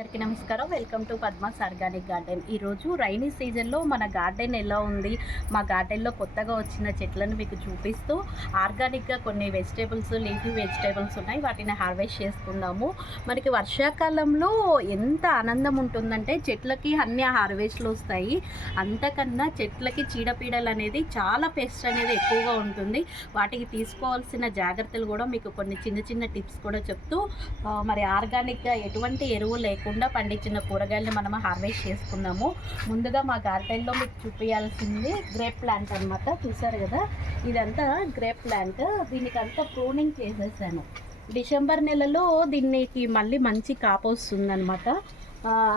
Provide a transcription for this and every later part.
అందరికీ నమస్కారం. Welcome to Padma's organic garden. ఈరోజు రైనీ సీజన్లో మన గార్డెన్ ఎలా ఉంది, మా గార్డెన్లో కొత్తగా వచ్చిన చెట్లను మీకు చూపిస్తూ ఆర్గానిక్గా కొన్ని వెజిటేబుల్స్, లీఫీ వెజిటేబుల్స్ ఉన్నాయి, వాటిని హార్వెస్ట్ చేసుకుందాము. మనకి వర్షాకాలంలో ఎంత ఆనందం ఉంటుందంటే చెట్లకి అన్ని హార్వెస్ట్లు వస్తాయి. అంతకన్నా చెట్లకి చీడపీడలు అనేది చాలా పెస్ట్ అనేది ఎక్కువగా ఉంటుంది. వాటికి తీసుకోవాల్సిన జాగ్రత్తలు కూడా మీకు కొన్ని చిన్న చిన్న టిప్స్ కూడా చెప్తూ మరి ఆర్గానిక్గా ఎటువంటి ఎరువు లేకుండా పండించిన కూరగాయలను మనం హార్వెస్ట్ చేసుకున్నాము. ముందుగా మా గార్డెన్లో మీకు చూపించాల్సింది గ్రేప్ ప్లాంట్ అనమాట. చూసారు కదా, ఇదంతా గ్రేప్ ప్లాంట్. దీనికంతా ప్రూనింగ్ చేసేసాను. డిసెంబర్ నెలలో దీనికి మళ్ళీ మంచి కాపు వస్తుందన్నమాట.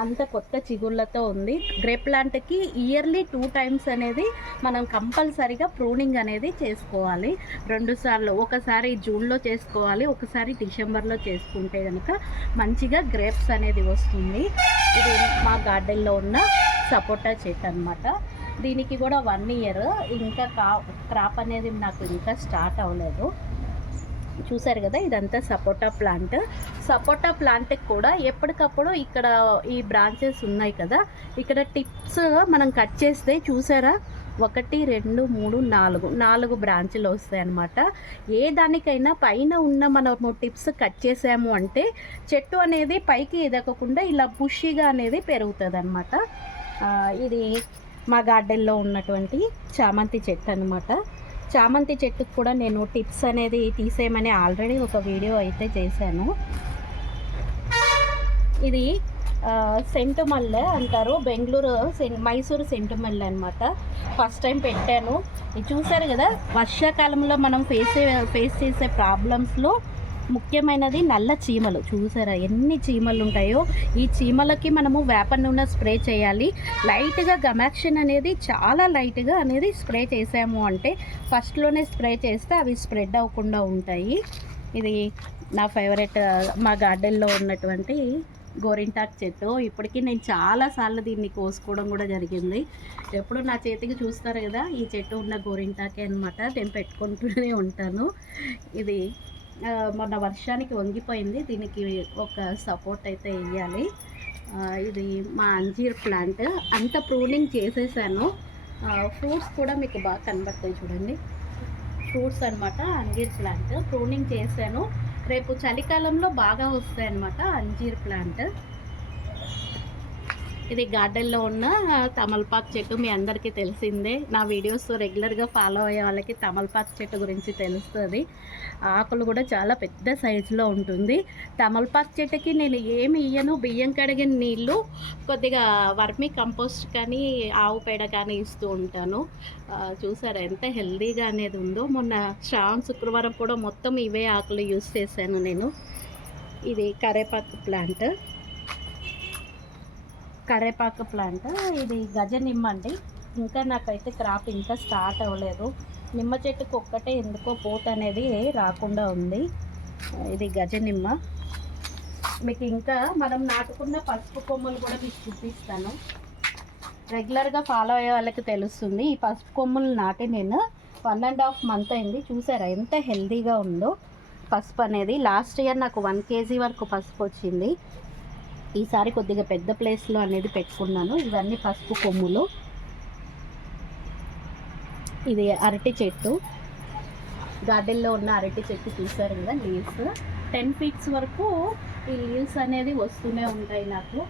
అంత కొత్త చిగుళ్ళతో ఉంది. గ్రేప్ ప్లాంట్కి ఇయర్లీ 2 times అనేది మనం కంపల్సరీగా ప్రూనింగ్ అనేది చేసుకోవాలి. 2 సార్లు, ఒకసారి జూన్లో చేసుకోవాలి, ఒకసారి డిసెంబర్లో చేసుకుంటే కనుక మంచిగా గ్రేప్స్ అనేది వస్తుంది. ఇది మా గార్డెన్లో ఉన్న సపోటా చెట్టు అనమాట. దీనికి కూడా 1 year, ఇంకా క్రాప్ అనేది నాకు ఇంకా స్టార్ట్ అవ్వలేదు. చూసారు కదా, ఇదంతా సపోటా ప్లాంట్. సపోటా ప్లాంట్కి కూడా ఎప్పటికప్పుడు ఇక్కడ ఈ బ్రాంచెస్ ఉన్నాయి కదా, ఇక్కడ టిప్స్ మనం కట్ చేస్తే చూసారా, 1 2 3 4 బ్రాంచులు వస్తాయి అన్నమాట. ఏ దానికైనా పైన ఉన్న మనము టిప్స్ కట్ చేసాము అంటే చెట్టు అనేది పైకి ఎదగకుండా ఇలా బుషిగా అనేది పెరుగుతుంది అన్నమాట. ఇది మా గార్డెన్లో ఉన్నటువంటి చామంతి చెట్టు అనమాట. చామంతి చెట్టుకు కూడా నేను టిప్స్ అనేది తీసేయమని ఆల్రెడీ ఒక వీడియో అయితే చేశాను. ఇది సెంటు మల్లె అంటారు, బెంగళూరు మైసూరు సెంటు మల్లె అనమాట. ఫస్ట్ టైం పెట్టాను. ఇది చూసారు కదా, వర్షాకాలంలో మనం ఫేస్ చేసే ప్రాబ్లమ్స్లో ముఖ్యమైనది నల్ల చీమలు. చూసారా ఎన్ని చీమలు ఉంటాయో. ఈ చీమలకి మనము వేప నూనె స్ప్రే చేయాలి. లైట్గా గమాక్షన్ అనేది చాలా లైట్గా అనేది స్ప్రే చేసాము అంటే ఫస్ట్లోనే స్ప్రే చేస్తే అవి స్ప్రెడ్ అవ్వకుండా ఉంటాయి. ఇది నా ఫేవరెట్ మా గార్డెన్లో ఉన్నటువంటి గోరింటాకు చెట్టు. ఇప్పటికీ నేను చాలాసార్లు దీన్ని కోసుకోవడం కూడా జరిగింది. ఎప్పుడు నా చేతికి చూస్తారు కదా, ఈ చెట్టు ఉన్న గోరింటాకే అనమాట. నేను పెట్టుకుంటూనే ఉంటాను. ఇది మొన్న వర్షానికి వంగిపోయింది. దీనికి ఒక సపోర్ట్ అయితే వేయాలి. ఇది మా అంజీర్ ప్లాంట్. అంత ప్రూనింగ్ చేసేసాను. ఫ్రూట్స్ కూడా మీకు బాగా కనబడతాయి చూడండి, ఫ్రూట్స్ అనమాట. అంజీర్ ప్లాంట్ ప్రూనింగ్ చేశాను. రేపు చలికాలంలో బాగా వస్తాయి అన్నమాట అంజీర్ ప్లాంట్. ఇది గార్డెన్లో ఉన్న తమలపాకు చెట్టు. మీ అందరికీ తెలిసిందే, నా వీడియోస్ రెగ్యులర్గా ఫాలో అయ్యే వాళ్ళకి తమలపాకు చెట్టు గురించి తెలుస్తుంది. ఆకులు కూడా చాలా పెద్ద సైజులో ఉంటుంది. తమలపాకు చెట్టుకి నేను ఏమి ఇయ్యను, బియ్యం కడిగిన నీళ్ళు, కొద్దిగా వర్మీ కంపోస్ట్ కానీ ఆవు పేడ కానీ ఇస్తూ ఉంటాను. చూసారా ఎంత హెల్దీగా అనేది ఉందో. మొన్న శ్రావణ శుక్రవారం కూడా మొత్తం ఇవే ఆకులు యూస్ చేశాను నేను. ఇది కరేపాకు ప్లాంట్. ఇది గజ నిమ్మ అండి. ఇంకా నాకైతే క్రాప్ ఇంకా స్టార్ట్ అవ్వలేదు. నిమ్మ చెట్టుకు ఒక్కటే ఎందుకో పూత అనేది రాకుండా ఉంది. ఇది గజ నిమ్మ. మీకు ఇంకా మనం నాటుకున్న పసుపు కొమ్మలు కూడా మీకు చూపిస్తాను. రెగ్యులర్గా ఫాలో అయ్యే వాళ్ళకి తెలుస్తుంది. ఈ పసుపు కొమ్మలు నాటి నేను 1.5 month అయింది. చూసారా ఎంత హెల్తీగా ఉందో పసుపు అనేది. లాస్ట్ ఇయర్ నాకు 1 kg వరకు పసుపు వచ్చింది. ఈసారి కొద్దిగా పెద్ద ప్లేస్లో అనేది పెట్టుకున్నాను. ఇవన్నీ పసుపు కొమ్ములు. ఇది అరటి చెట్టు. గార్డెన్లో ఉన్న అరటి చెట్టు చూసారు కదా, లీవ్స్ 10 feet వరకు ఈ లీవ్స్ అనేది వస్తూనే ఉంటాయి నాకు.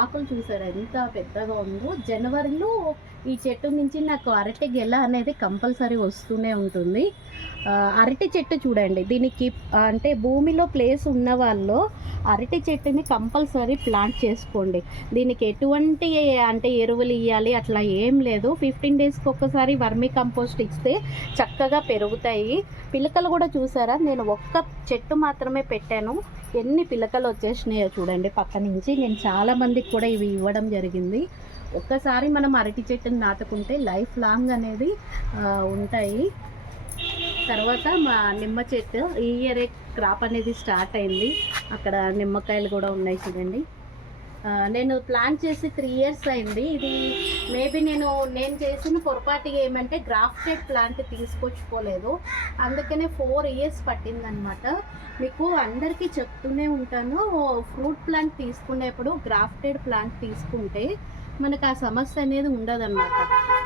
ఆకులు చూసారు ఎంత పెద్దగా ఉందో. జనవరిలో ఈ చెట్టు నుంచి నాకు అరటి గెల అనేది కంపల్సరీ వస్తూనే ఉంటుంది. అరటి చెట్టు చూడండి, దీనికి అంటే భూమిలో ప్లేస్ ఉన్న వాళ్ళు అరటి చెట్టుని కంపల్సరీ ప్లాంట్ చేసుకోండి. దీనికి ఎటువంటి అంటే ఎరువులు ఇవ్వాలి అట్లా ఏం లేదు. 15 daysకి ఒక్కసారి వర్మీ కంపోస్ట్ ఇస్తే చక్కగా పెరుగుతాయి. పిలకలు కూడా చూసారా, నేను ఒక్క చెట్టు మాత్రమే పెట్టాను, ఎన్ని పిలకలు వచ్చేసినాయో చూడండి పక్క నుంచి. నేను చాలామందికి కూడా ఇవి ఇవ్వడం జరిగింది. ఒక్కసారి మనం అరటి చెట్టుని నాటుకుంటే లైఫ్ లాంగ్ అనేది ఉంటాయి. తర్వాత మా నిమ్మ చెట్టు ఈ ఇయరే క్రాప్ అనేది స్టార్ట్ అయింది. అక్కడ నిమ్మకాయలు కూడా ఉన్నాయి చూడండి. నేను ప్లాన్ చేసి 3 ఇయర్స్ అయింది. ఇది మేబీ నేను చేసిన పొరపాటు ఏమంటే గ్రాఫ్టెడ్ ప్లాంట్ తీసుకొచ్చుకోలేదు. అందుకనే 4 ఇయర్స్ పట్టిందనమాట. మీకు అందరికీ చెప్తూనే ఉంటాను, ఫ్రూట్ ప్లాంట్ తీసుకునేప్పుడు గ్రాఫ్టెడ్ ప్లాంట్ తీసుకుంటే మనకు ఆ సమస్య అనేది ఉండదన్నమాట.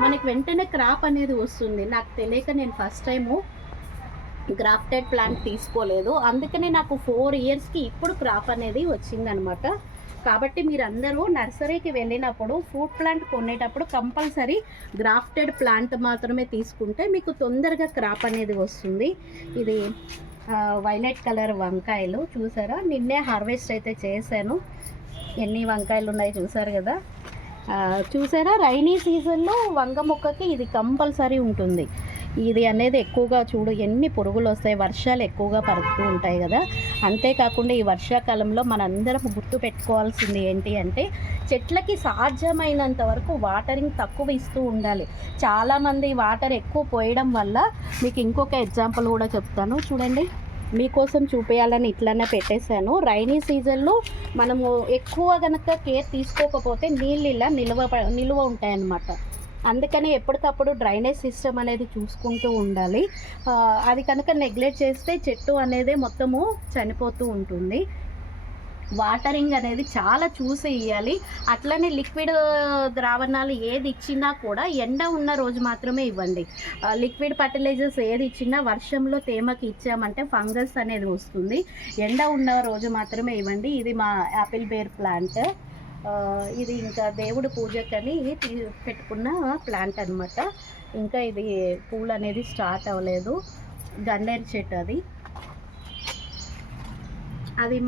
మనకి వెంటనే క్రాప్ అనేది వస్తుంది. నాకు తెలియక నేను ఫస్ట్ టైము గ్రాఫ్టెడ్ ప్లాంట్ తీసుకోలేదు. అందుకనే నాకు 4 ఇయర్స్కి ఇప్పుడు క్రాప్ అనేది వచ్చిందనమాట. కాబట్టి మీరందరూ నర్సరీకి వెళ్ళినప్పుడు ఫ్రూట్ ప్లాంట్ కొనేటప్పుడు కంపల్సరీ గ్రాఫ్టెడ్ ప్లాంట్ మాత్రమే తీసుకుంటే మీకు తొందరగా క్రాప్ అనేది వస్తుంది. ఇది వైలెట్ కలర్ వంకాయలు చూసారా, నిన్నే హార్వెస్ట్ అయితే చేశాను. ఎన్ని వంకాయలు ఉన్నాయి చూసారు కదా. చూసారా, రైనీ సీజన్లో వంగ మొక్కకి ఇది కంపల్సరీ ఉంటుంది. ఇది అనేది ఎక్కువగా చూడు ఎన్ని పురుగులు వస్తాయి, వర్షాలు ఎక్కువగా పడుతూ ఉంటాయి కదా. అంతేకాకుండా ఈ వర్షాకాలంలో మనందరం గుర్తు పెట్టుకోవాల్సింది ఏంటి అంటే చెట్లకి సాధ్యమైనంత వరకు వాటరింగ్ తక్కువ ఇస్తూ ఉండాలి. చాలామంది వాటర్ ఎక్కువ పోయడం వల్ల, మీకు ఇంకొక ఎగ్జాంపుల్ కూడా చెప్తాను చూడండి, మీకోసం చూపించాలని ఇట్లనే పెట్టేశాను. రైనీ సీజన్లో మనము ఎక్కువ కనుక కేర్ తీసుకోకపోతే నీళ్ళు ఇలా నిల్వ ఉంటాయన్నమాట. అందుకని ఎప్పటికప్పుడు డ్రైనేజ్ సిస్టమ్ అనేది చూసుకుంటూ ఉండాలి. అది కనుక నెగ్లెక్ట్ చేస్తే చెట్టు అనేది మొత్తము చనిపోతూ ఉంటుంది. వాటరింగ్ అనేది చాలా చూసి ఇవ్వాలి. అట్లనే లిక్విడ్ ద్రావణాలు ఏది ఇచ్చినా కూడా ఎండ ఉన్న రోజు మాత్రమే ఇవ్వండి. లిక్విడ్ ఫర్టిలైజర్స్ ఏది ఇచ్చినా వర్షంలో తేమకి ఇచ్చామంటే ఫంగస్ అనేది వస్తుంది. ఎండ ఉన్న రోజు మాత్రమే ఇవ్వండి. ఇది మా యాపిల్ బేర్ ప్లాంట్. ఇది ఇంకా దేవుడు పూజకని పెట్టుకున్న ప్లాంట్ అనమాట. ఇంకా ఇది పూలు అనేది స్టార్ట్ అవ్వలేదు. గన్నేరు చెట్టు అది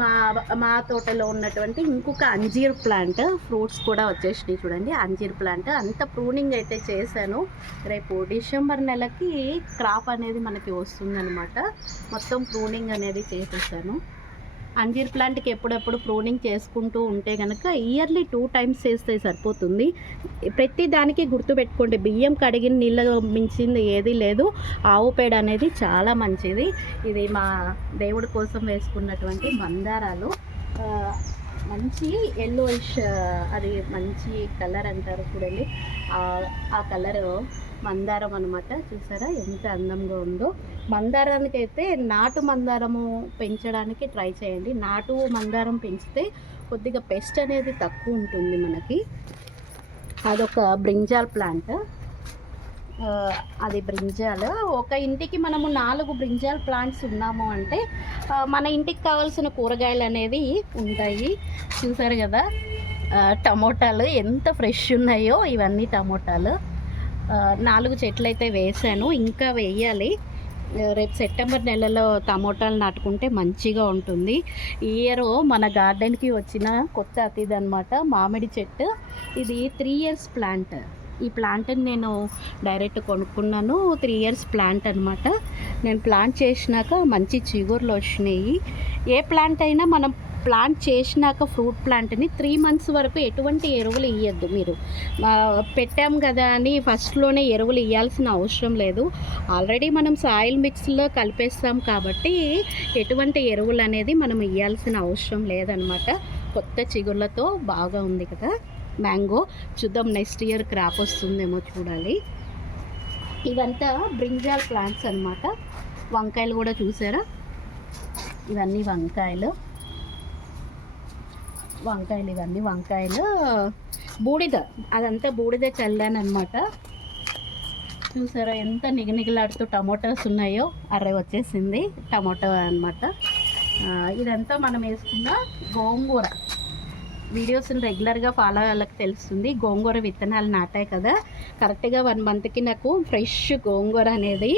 మా తోటలో ఉన్నటువంటి ఇంకొక అంజీర్ ప్లాంట్. ఫ్రూట్స్ కూడా వచ్చేసినాయి చూడండి. అంజీర్ ప్లాంట్ అంత ప్రూనింగ్ అయితే చేశాను. రేపు డిసెంబర్ నెలకి క్రాప్ అనేది మనకి వస్తుందన్నమాట. మొత్తం ప్రూనింగ్ అనేది చేసేసాను. అంజీర్ ప్లాంట్కి ఎప్పుడెప్పుడు ప్రూనింగ్ చేసుకుంటూ ఉంటే కనుక ఇయర్లీ 2 టైమ్స్ చేస్తే సరిపోతుంది. ప్రతి దానికి గుర్తుపెట్టుకోండి, బియ్యం కడిగిన నీళ్ళ మించింది ఏది లేదు. ఆవు పేడ అనేది చాలా మంచిది. ఇది మా దేవుడి కోసం వేసుకున్నటువంటి మందారాలు. మంచి ఎల్లోయిష్, అది మంచి కలర్ అంటారు చూడండి, ఆ కలరు మందారం అనమాట. చూసారా ఎంత అందంగా ఉందో. మందారానికైతే నాటు మందారము పెంచడానికి ట్రై చేయండి. నాటు మందారం పెంచితే కొద్దిగా పెస్ట్ అనేది తక్కువ ఉంటుంది మనకి. అదొక బ్రింజాల్ ప్లాంట్. అది బ్రింజాల్. ఒక ఇంటికి మనము 4 బ్రింజాల్ ప్లాంట్స్ ఉన్నాము అంటే మన ఇంటికి కావాల్సిన కూరగాయలు అనేది ఉంటాయి. చూసారు కదా, టమోటాలు ఎంత ఫ్రెష్ ఉన్నాయో. ఇవన్నీ టమోటాలు. 4 చెట్లు అయితే వేసాను, ఇంకా వేయాలి. రేపు సెప్టెంబర్ నెలలో టమోటాలు నాటుకుంటే మంచిగా ఉంటుంది. ఈ ఇయర్ మన గార్డెన్కి వచ్చిన కొత్త అతిథి అనమాట మామిడి చెట్టు. ఇది 3 ఇయర్స్ ప్లాంట్. ఈ ప్లాంట్ని నేను డైరెక్ట్ కొనుక్కున్నాను. 3 ఇయర్స్ ప్లాంట్ అనమాట. నేను ప్లాంట్ చేసినాక మంచి చిగుర్లు వచ్చినాయి. ఏ ప్లాంట్ అయినా మనం ప్లాంట్ చేసినాక ఫ్రూట్ ప్లాంట్ని 3 మంత్స్ వరకు ఎటువంటి ఎరువులు ఇవ్వద్దు. మీరు పెట్టాం కదా అని ఫస్ట్లోనే ఎరువులు ఇవ్వాల్సిన అవసరం లేదు. ఆల్రెడీ మనం సాయిల్ మిక్స్లో కలిపేస్తాం కాబట్టి ఎటువంటి ఎరువులు అనేది మనం ఇవ్వాల్సిన అవసరం లేదనమాట. కొత్త చిగుర్లతో బాగా ఉంది కదా మ్యాంగో. చూద్దాం నెక్స్ట్ ఇయర్ క్రాప్ వస్తుందేమో చూడాలి. ఇవంతా బ్రింజాల్ ప్లాంట్స్ అనమాట. వంకాయలు కూడా చూసారా, ఇవన్నీ వంకాయలు. ఇవన్నీ వంకాయలు. బూడిద, అదంతా బూడిద చల్లానమాట. చూసారా ఎంత నిగనిగలాడుతూ టమోటాస్ ఉన్నాయో. అర్రే వచ్చేసింది టమోటా అనమాట. ఇదంతా మనం వేసుకున్న గోంగూర. వీడియోస్ని రెగ్యులర్గా ఫాలో అయ్యేళ్ళకి తెలుస్తుంది. గోంగూర విత్తనాలు నాటాయి కదా, కరెక్ట్గా 1 మంత్కి నాకు ఫ్రెష్ గోంగూర అనేది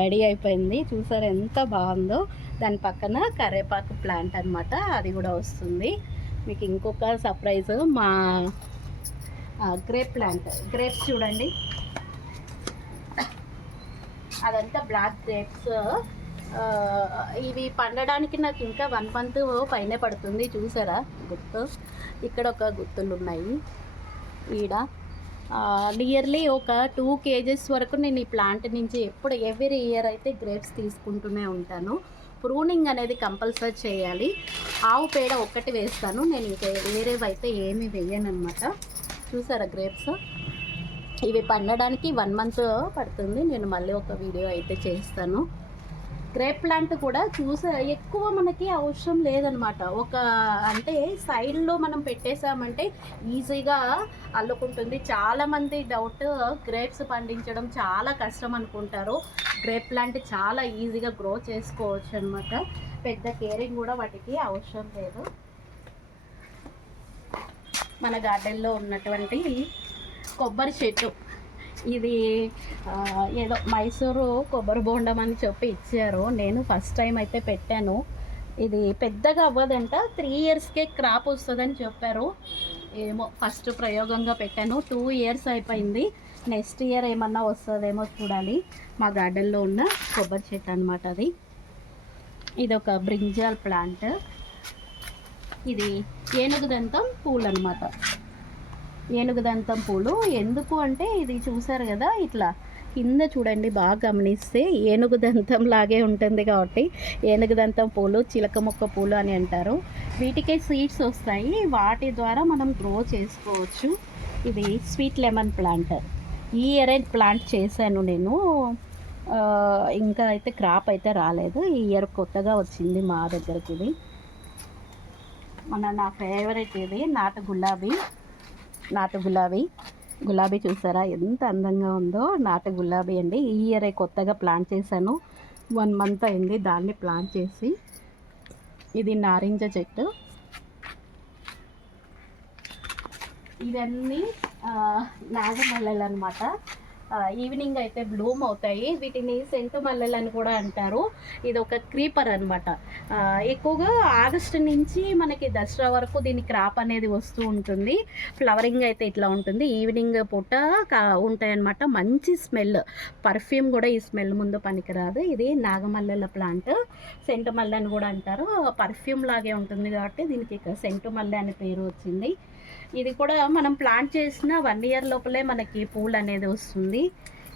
రెడీ అయిపోయింది. చూసారా ఎంత బాగుందో. దాని పక్కన కరివేపాకు ప్లాంట్ అనమాట, అది కూడా వస్తుంది. మీకు ఇంకొక సర్ప్రైజ్, మా గ్రేప్ ప్లాంట్. గ్రేప్స్ చూడండి, అదంతా బ్లాక్ గ్రేప్స్. ఇవి పండడానికి నాకు ఇంకా 1 మంత్ పైనే పడుతుంది. చూసారా గుత్తు, ఇక్కడ ఒక గుత్తులు ఉన్నాయి. ఈడ నియర్లీ ఒక 2 kgs వరకు నేను ఈ ప్లాంట్ నుంచి ఎవ్రీ ఇయర్ అయితే గ్రేప్స్ తీసుకుంటూనే ఉంటాను. ప్రూనింగ్ అనేది కంపల్సరీ చేయాలి. ఆవు పేడ ఒక్కటి వేస్తాను నేను, ఇంకా వేరేవైతే ఏమీ వేయను అనమాట. చూసారా గ్రేప్స్, ఇవి పండడానికి 1 మంత్ పడుతుంది. నేను మళ్ళీ ఒక వీడియో అయితే చేస్తాను. గ్రేప్ ప్లాంట్ కూడా ఎక్కువ మనకి అవసరం లేదనమాట. అంటే సైడ్లో మనం పెట్టేసామంటే ఈజీగా అల్లుకుంటుంది. చాలామంది డౌట్, గ్రేప్స్ పండించడం చాలా కష్టం అనుకుంటారు. గ్రేప్ ప్లాంట్ చాలా ఈజీగా గ్రో చేసుకోవచ్చు అనమాట. పెద్ద కేరింగ్ కూడా వాటికి అవసరం లేదు. మన గార్డెన్లో ఉన్నటువంటి కొబ్బరి చెట్టు, ఇది ఏదో మైసూరు కొబ్బరి బోండం అని చెప్పి ఇచ్చారు. నేను ఫస్ట్ టైం అయితే పెట్టాను. ఇది పెద్దగా అవ్వదంట, 3 ఇయర్స్కే క్రాప్ వస్తుందని చెప్పారు. ఏమో ఫస్ట్ ప్రయోగంగా పెట్టాను, 2 ఇయర్స్ అయిపోయింది. నెక్స్ట్ ఇయర్ ఏమన్నా వస్తుందేమో చూడాలి. మా గార్డెన్లో ఉన్న కొబ్బరి చెట్టు అనమాట అది. ఇది ఒక బ్రింజాల్ ప్లాంట్. ఇది ఏనుగుదంతం పూలు అనమాట. ఏనుగుదంతం పూలు ఎందుకు అంటే, ఇది చూసారు కదా ఇట్లా కింద చూడండి, బాగా గమనిస్తే ఏనుగుదంతం లాగే ఉంటుంది కాబట్టి ఏనుగుదంతం పూలు, చిలక మొక్క పూలు అని అంటారు. వీటికే సీడ్స్ వస్తాయి, వాటి ద్వారా మనం గ్రో చేసుకోవచ్చు. ఇది స్వీట్ లెమన్ ప్లాంట్. ఈ ఇయర్ ప్లాంట్ చేశాను నేను, ఇంకా అయితే క్రాప్ అయితే రాలేదు. ఈ ఇయర్ కొత్తగా వచ్చింది మా దగ్గరికి. ఇది నా ఫేవరెట్, ఇది నాటు గులాబీ చూసారా ఎంత అందంగా ఉందో. నాటు గులాబీ అండి. ఈ ఇయర్ కొత్తగా ప్లాంట్ చేశాను, 1 మంత్ అయింది దాన్ని ప్లాంట్ చేసి. ఇది నారింజ చెట్టు. ఇవన్నీ నాగమల్లెలు అనమాట. ఈవినింగ్ అయితే బ్లూమ్ అవుతాయి. వీటిని సెంటు మల్లెలు అని కూడా అంటారు. ఇది ఒక క్రీపర్ అనమాట. ఎక్కువగా ఆగస్టు నుంచి మనకి దసరా వరకు దీని క్రాప్ అనేది వస్తూ ఉంటుంది. ఫ్లవరింగ్ అయితే ఇట్లా ఉంటుంది. ఈవినింగ్ పూట ఉంటాయన్నమాట. మంచి స్మెల్, పర్ఫ్యూమ్ కూడా ఈ స్మెల్ ముందు పనికిరాదు. ఇది నాగమల్లెల ప్లాంట్, సెంటు మల్లె అని కూడా అంటారు. పర్ఫ్యూమ్ లాగే ఉంటుంది కాబట్టి దీనికి సెంటు మల్లె అనే పేరు వచ్చింది. ఇది కూడా మనం ప్లాంట్ చేసిన 1 ఇయర్ లోపలే మనకి పూలు అనేది వస్తుంది.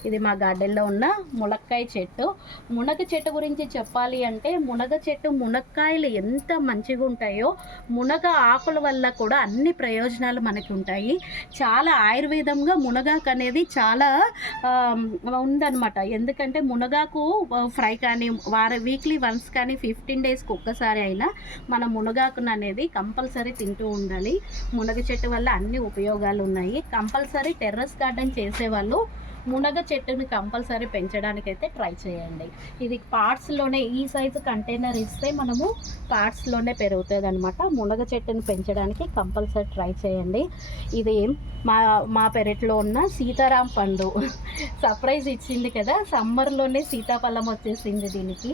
ఇది మా గార్డెన్లో ఉన్న మునక్కాయ చెట్టు. మునగ చెట్టు గురించి చెప్పాలి అంటే, మునగ చెట్టు మునక్కాయలు ఎంత మంచిగా ఉంటాయో, మునగ ఆకుల వల్ల కూడా అన్ని ప్రయోజనాలు మనకి ఉంటాయి. చాలా ఆయుర్వేదంగా మునగాకు అనేది చాలా ఉందన్నమాట. ఎందుకంటే మునగాకు ఫ్రై కానీ వీక్లీ వన్స్ కానీ 15 డేస్కి ఒక్కసారి అయినా మన మునగాకును అనేది కంపల్సరీ తింటూ ఉండాలి. మునగ చెట్టు వల్ల అన్ని ఉపయోగాలు ఉన్నాయి. కంపల్సరీ టెర్రస్ గార్డెన్ చేసేవాళ్ళు మునగ చెట్టుని కంపల్సరీ పెంచడానికైతే ట్రై చేయండి. ఇది పార్ట్స్లోనే, ఈ సైజు కంటైనర్ ఇస్తే మనము పార్ట్స్లోనే పెరుగుతుంది అనమాట. మునగ చెట్టుని పెంచడానికి కంపల్సరీ ట్రై చేయండి. ఇది మా పెరట్లో ఉన్న సీతారాం పండు సర్ప్రైజ్ ఇచ్చింది కదా, సమ్మర్లోనే సీతాఫలం వచ్చేసింది దీనికి.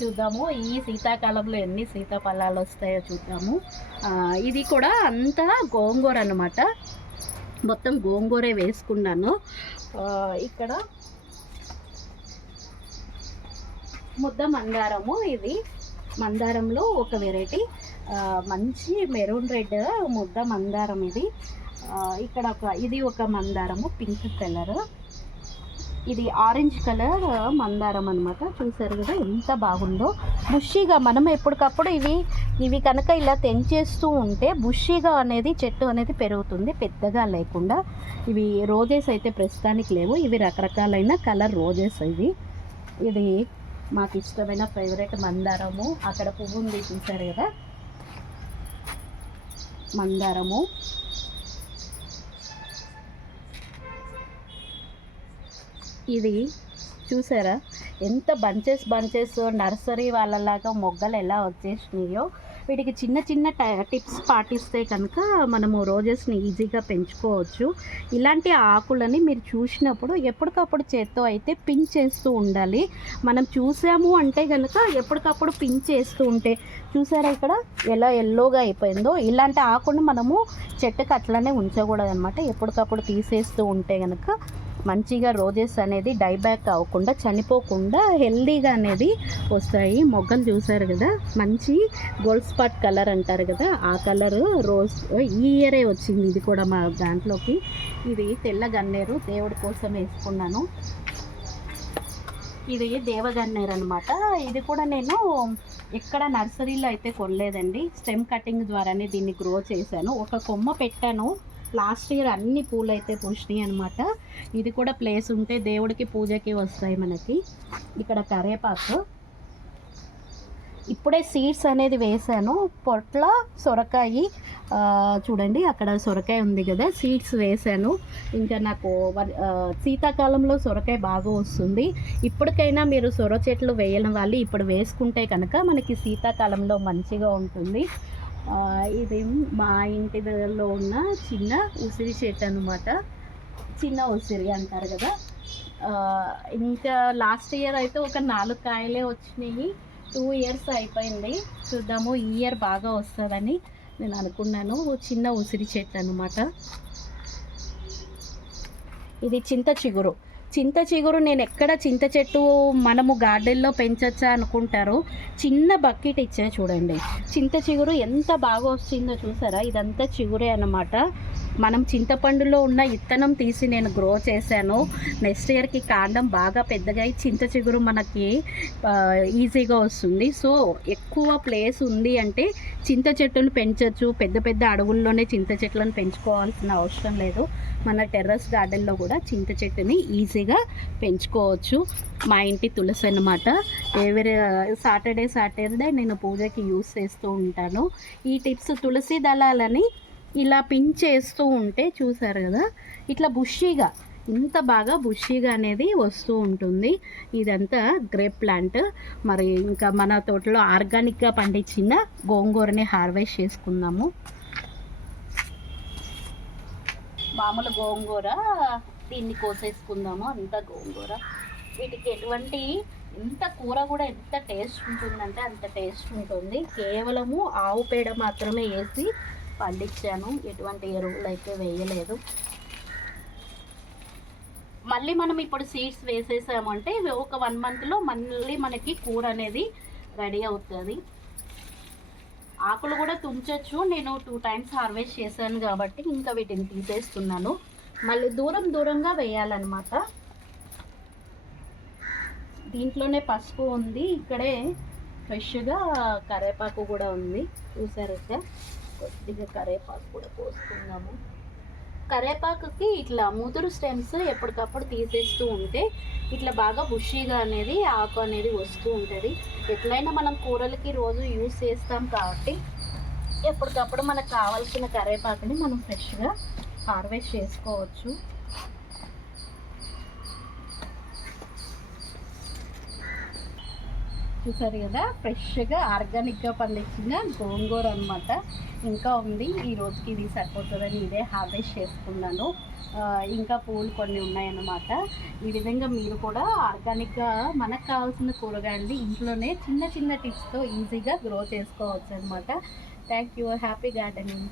చూద్దాము ఈ శీతాకాలంలో ఎన్ని సీతాఫలాలు వస్తాయో చూద్దాము. ఇది కూడా అంతా గోంగూర అనమాట. మొత్తం గోంగూరే వేసుకున్నాను. ఇక్కడ ముద్ద మందారము. ఇది మందారంలో ఒక వెరైటీ, మంచి మెరూన్ రెడ్ ముద్ద మందారం ఇది. ఇక్కడ ఇది ఒక మందారము, పింక్ కలర్. ఇది ఆరెంజ్ కలర్ మందారం అనమాట. చూసారు కదా ఎంత బాగుందో. బుషీగా మనం ఎప్పటికప్పుడు ఇవి కనుక ఇలా తెంచేస్తూ ఉంటే బుషీగా అనేది చెట్టు అనేది పెరుగుతుంది, పెద్దగా లేకుండా. ఇవి రోజెస్ అయితే ప్రస్తుతానికి లేవు. ఇవి రకరకాలైన కలర్ రోజెస్. ఇది మాకు ఇష్టమైన ఫేవరెట్ మందారము. అక్కడ పువ్వు ఉంది చూసారు కదా, మందారము. ఇది చూసారా ఎంత బంచెస్ నర్సరీ వాళ్ళలాగా మొగ్గలు ఎలా వచ్చేసినాయో. వీటికి చిన్న చిన్న టిప్స్ పాటిస్తే కనుక మనము రోజెస్ని ఈజీగా పెంచుకోవచ్చు. ఇలాంటి ఆకులని మీరు చూసినప్పుడు ఎప్పటికప్పుడు చేత్తో అయితే పించ్ చేస్తూ ఉండాలి. మనం చూసాము అంటే కనుక ఎప్పటికప్పుడు పించ్ చేస్తూ ఉంటే, చూసారా ఇక్కడ ఎలా ఎల్లోగా అయిపోయిందో, ఇలాంటి ఆకుని మనము చెట్టుకు అట్లనే ఉంచకూడదు అనమాట. ఎప్పటికప్పుడు తీసేస్తూ ఉంటే కనుక మంచిగా రోజెస్ అనేది డైబ్యాక్ అవ్వకుండా, చనిపోకుండా హెల్దీగా అనేది వస్తాయి. మొగ్గలు చూసారు కదా, మంచి గోల్డ్ స్పాట్ కలర్ అంటారు కదా, ఆ కలర్ రోజ్ ఈ ఇయరే వచ్చింది. ఇది కూడా మా దాంట్లోకి. ఇది తెల్ల గన్నేరు దేవుడి కోసం వేసుకున్నాను. ఇది దేవగన్నేరు అనమాట. ఇది కూడా నేను ఎక్కడ నర్సరీలో అయితే కొనలేదండి, స్టెమ్ కటింగ్ ద్వారానే దీన్ని గ్రో చేశాను. ఒక కొమ్మ పెట్టాను, లాస్ట్ ఇయర్ అన్ని పూలు అయితే పూసినాయి అనమాట. ఇది కూడా ప్లేస్ ఉంటే దేవుడికి పూజకి వస్తాయి మనకి. ఇక్కడ కరేపాకు ఇప్పుడే సీడ్స్ అనేది వేసాను. పొట్ల సొరకాయ చూడండి, అక్కడ సొరకాయ ఉంది కదా, సీడ్స్ వేసాను. ఇంకా నాకు శీతాకాలంలో సొరకాయ బాగా వస్తుంది. ఇప్పటికైనా మీరు సొర చెట్లు వేయడం వాళ్ళు ఇప్పుడు వేసుకుంటే కనుక మనకి శీతాకాలంలో మంచిగా ఉంటుంది. ఇది మా ఇంటి దగ్గరలో ఉన్న చిన్న ఉసిరి చెట్టు అనమాట. చిన్న ఉసిరి అంటారు కదా. ఇంకా లాస్ట్ ఇయర్ అయితే ఒక 4 కాయలే వచ్చినాయి. 2 ఇయర్స్ అయిపోయింది. చూద్దాము, ఈ ఇయర్ బాగా వస్తుందని నేను అనుకున్నాను. చిన్న ఉసిరి చెట్టు అనమాట. ఇది చింత చిగురు నేను ఎక్కడ చింత చెట్టు మనము గార్డెన్లో పెంచచ్చా అనుకుంటారు. చిన్న బకెట్ ఇచ్చా చూడండి, చింత చిగురు ఎంత బాగా వస్తుందో చూసారా. ఇదంతా చిగురే అన్నమాట. మనం చింతపండులో ఉన్న ఇత్తనం తీసి నేను గ్రో చేశాను. నెక్స్ట్ ఇయర్కి కాండం బాగా పెద్దగా చింత చిగురు మనకి ఈజీగా వస్తుంది. సో ఎక్కువ ప్లేస్ ఉంది అంటే చింత చెట్టును పెంచవచ్చు. పెద్ద పెద్ద అడవుల్లోనే చింత చెట్లను పెంచుకోవాల్సిన అవసరం లేదు. మన టెర్రస్ గార్డెన్లో కూడా చింత చెట్టుని ఈజీగా పెంచుకోవచ్చు. మా ఇంటి తులసి అన్నమాట. ఎవరి సాటర్డే నేను పూజకి యూస్ చేస్తూ ఉంటాను. ఈ టిప్స్ తులసి దళాలని ఇలా పిన్ చేస్తూ ఉంటే చూసారు కదా, ఇట్లా బుషీగా ఇంత బాగా బుషీగా అనేది వస్తూ ఉంటుంది. ఇదంతా గ్రేప్ ప్లాంట్. మరి ఇంకా మన తోటలో ఆర్గానిక్గా పండించిన గోంగూరని హార్వెస్ట్ చేసుకుందాము. మామూలు గోంగూర దీన్ని కోసేసుకుందాము. అంత గోంగూర వీటికి ఎంత కూర కూడా ఎంత టేస్ట్ ఉంటుందంటే అంత టేస్ట్ ఉంటుంది. కేవలము ఆవు పేడ మాత్రమే వేసి పండించాను, ఎటువంటి ఎరువులు అయితే వేయలేదు. మళ్ళీ మనం ఇప్పుడు సీడ్స్ వేసేసామంటే ఒక 1 మంత్లో మళ్ళీ మనకి కూర అనేది రెడీ అవుతుంది. ఆకులు కూడా తుంచొచ్చు. నేను 2 టైమ్స్ హార్వెస్ట్ చేశాను కాబట్టి ఇంకా వీటిని తీసేస్తున్నాను. మళ్ళీ దూరంగా వేయాలన్నమాట. దీంట్లోనే పసుపు ఉంది. ఇక్కడే ఫ్రెష్గా కరివేపాకు కూడా ఉంది. చూసారు కదా, కొద్దిగా కరివేపాకు కూడా పోసుకున్నాము. కరివేపాకుకి ఇట్లా ముదురు స్టెమ్స్ ఎప్పటికప్పుడు తీసేస్తూ ఉంటే ఇట్లా బాగా బుషీగా అనేది ఆకు అనేది వస్తూ ఉంటుంది. ఎట్లయినా మనం కూరలకి రోజు యూస్ చేస్తాం కాబట్టి ఎప్పటికప్పుడు మనకు కావాల్సిన కరివేపాకుని మనం ఫ్రెష్గా హార్వెస్ట్ చేసుకోవచ్చు. చూసారు కదా, ఫ్రెష్గా ఆర్గానిక్గా పండించిన గోంగూర అనమాట. ఇంకా ఉంది, ఈ రోజుకి ఇది సరిపోతుందని ఇదే హార్వెస్ట్ చేసుకున్నాను. ఇంకా పూలు కొన్ని ఉన్నాయన్నమాట. ఈ విధంగా మీరు కూడా ఆర్గానిక్గా మనకు కావాల్సిన కూరగాయలని ఇంట్లోనే చిన్న టిప్స్తో ఈజీగా గ్రో చేసుకోవచ్చు అనమాట. Thank you. Happy gardening.